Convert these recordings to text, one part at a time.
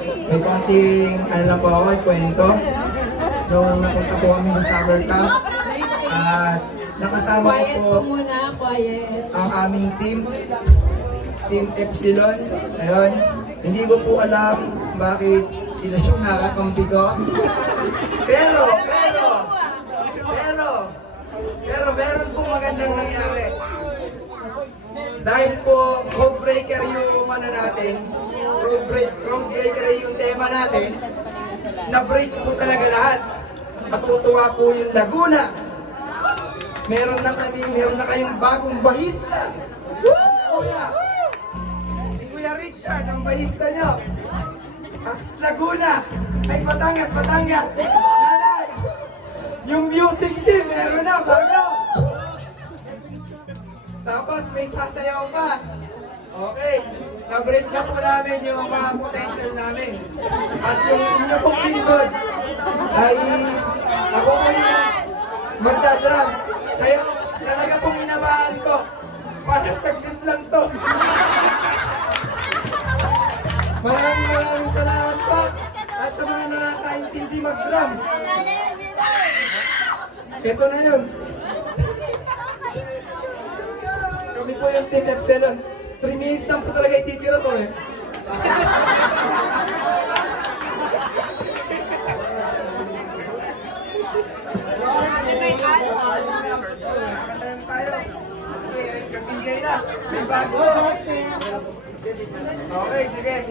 May konting, ano lang po ako, kwento. Nung napunta po kami sa summer camp. At nakasama ko po ang aming team. Team Epsilon. Ayun. Hindi ko po alam bakit sila yung nakakampi ko. Pero, meron pong magandang nangyari. Dahil po, code breaker yung ano natin, code breaker yung tema natin, na-break po talaga lahat. Matutuwa po yung Laguna. Meron na kayong bagong bahista. Woo! Si Kuya Richard, ang bahista nyo. Ax Laguna. Ay, Batangas. Nanay! Yung music team, meron na, bago. Tapos may sasayaw pa. Okay. Na-break na po namin yung mga potential namin. At yung inyo pong lingkod ay ako po yung magda-drums. Kaya talaga pong inabahan ko. Para saglit lang to. Maraming salamat po. At sa mga nakakaintindi mag-drums. Ito na yun. Kami po yung Team Epsilon. 3 minutes lang po talaga ititira to eh. Kapigay na. May bago. Okay, sige.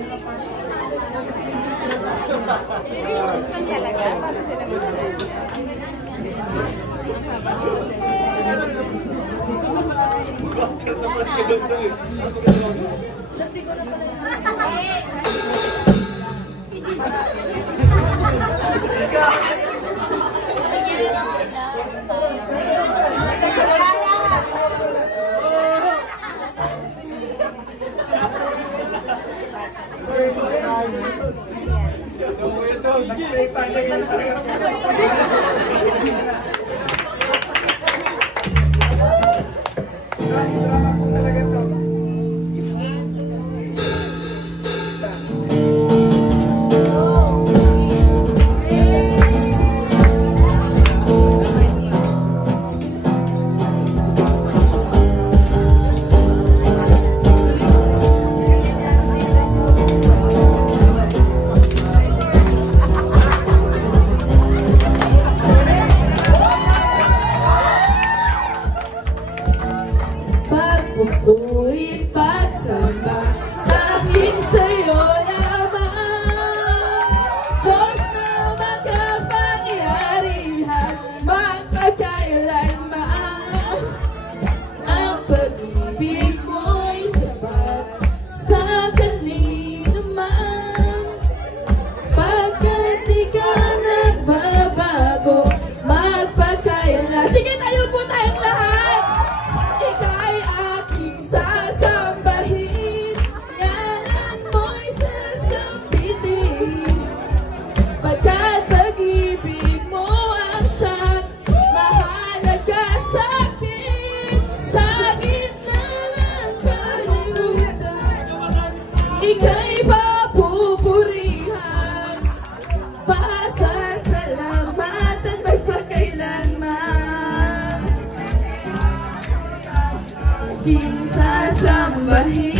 Pagpupurit pagsamba, tanging sa'yo lamang. Diyos na makapangyarihan, magpakailanman. Ang pag-ibig mo'y sapat sa kanino man. Pagkat di ka nagbabago, magpakailan. Sige, tayo po tayong lahat! Ika'y aking sasambahin, ngalan mo'y sasambitin. Pagkat pag-ibig mo ang siyang mahalaga sa'kin. Sa gitna ng kalimutan, ika'y papupurihan, pasasalamatan magpakailanman. Aking sasambahin.